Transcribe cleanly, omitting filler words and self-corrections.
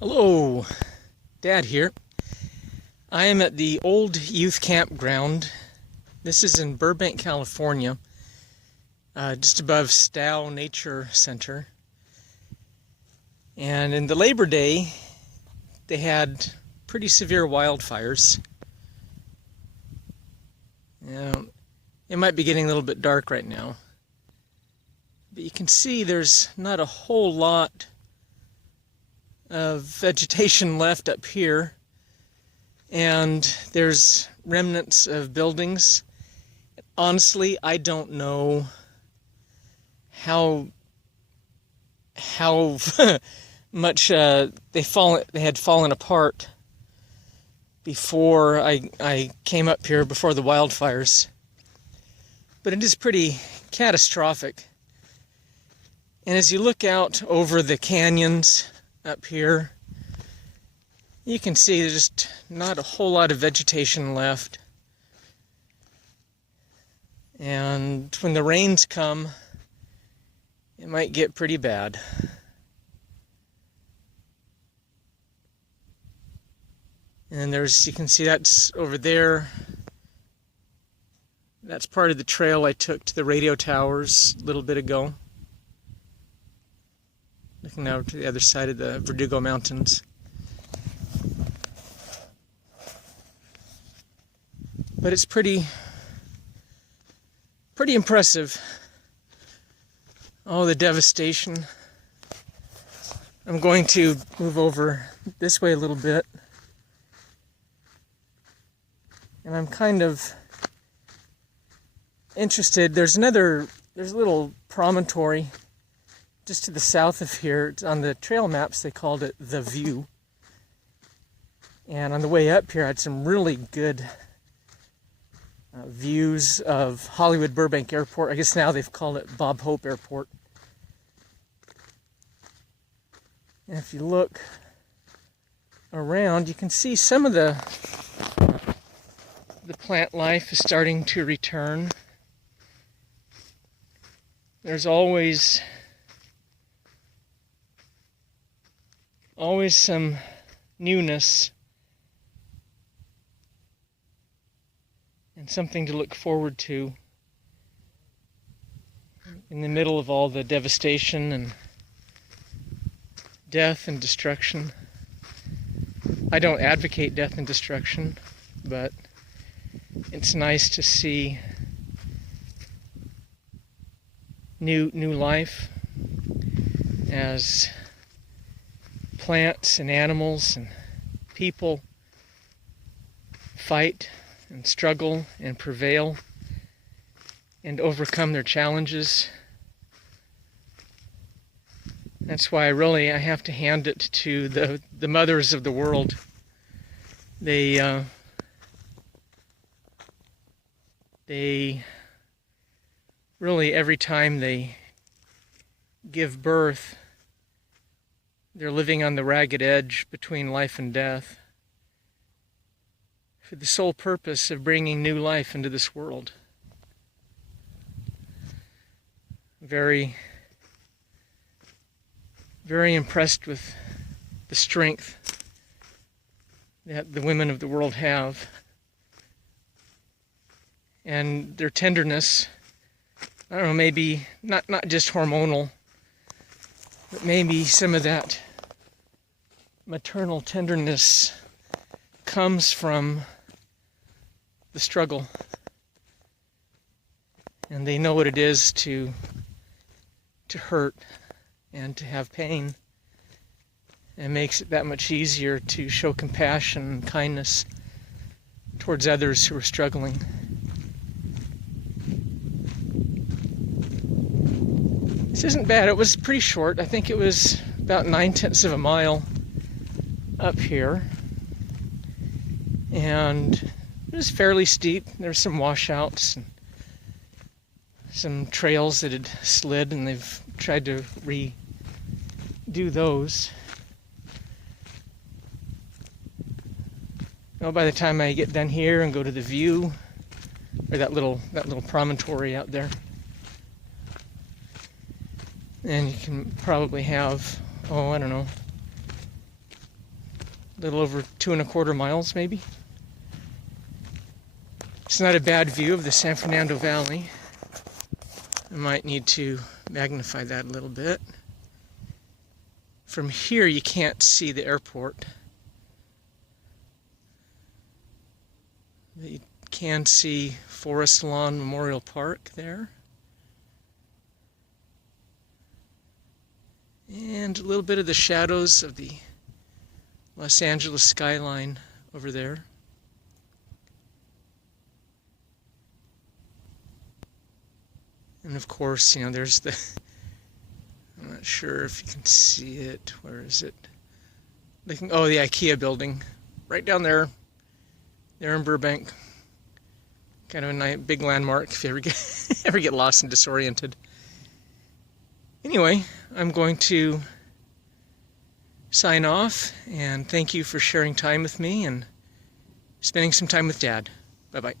Hello, Dad here. I am at the old youth campground. This is in Burbank, California, just above Stough Nature Center. And in the Labor Day, they had pretty severe wildfires. It might be getting a little bit dark right now, but you can see there's not a whole lot of vegetation left up here, and there's remnants of buildings. Honestly, I don't know how much they had fallen apart before I came up here, before the wildfires, but it is pretty catastrophic. And as you look out over the canyons up here, you can see there's just not a whole lot of vegetation left. And when the rains come, it might get pretty bad. And you can see that's over there. That's part of the trail I took to the radio towers a little bit ago. Looking out to the other side of the Verdugo Mountains. But it's pretty impressive. Oh, the devastation. I'm going to move over this way a little bit. And I'm kind of interested. There's a little promontory just to the south of here. It's on the trail maps, they called it The View. And on the way up here, I had some really good views of Hollywood Burbank Airport. I guess now they've called it Bob Hope Airport. And if you look around, you can see some of the plant life is starting to return. There's always some newness and something to look forward to in the middle of all the devastation and death and destruction. I don't advocate death and destruction, but it's nice to see new life as plants and animals and people fight and struggle and prevail and overcome their challenges. That's why I have to hand it to the mothers of the world. They really, every time they give birth, they're living on the ragged edge between life and death for the sole purpose of bringing new life into this world. Very, very impressed with the strength that the women of the world have and their tenderness. I don't know, maybe not just hormonal, but maybe some of that maternal tenderness comes from the struggle. And they know what it is to hurt and to have pain. And it makes it that much easier to show compassion and kindness towards others who are struggling. This isn't bad. It was pretty short. I think it was about 9/10 of a mile up here. And it was fairly steep. There were some washouts and some trails that had slid, and they've tried to redo those. Well, by the time I get done here and go to the view, or that little promontory out there, and you can probably have, I don't know, A little over 2¼ miles, maybe. It's not a bad view of the San Fernando Valley. I might need to magnify that a little bit. From here, you can't see the airport. But you can see Forest Lawn Memorial Park there. And a little bit of the shadows of the Los Angeles skyline over there. And of course, you know, there's the, I'm not sure if you can see it. Where is it? Oh, the IKEA building. Right down there. There in Burbank. Kind of a nice, big landmark if you ever get lost and disoriented. Anyway, I'm going to sign off, and thank you for sharing time with me and spending some time with Dad. Bye-bye.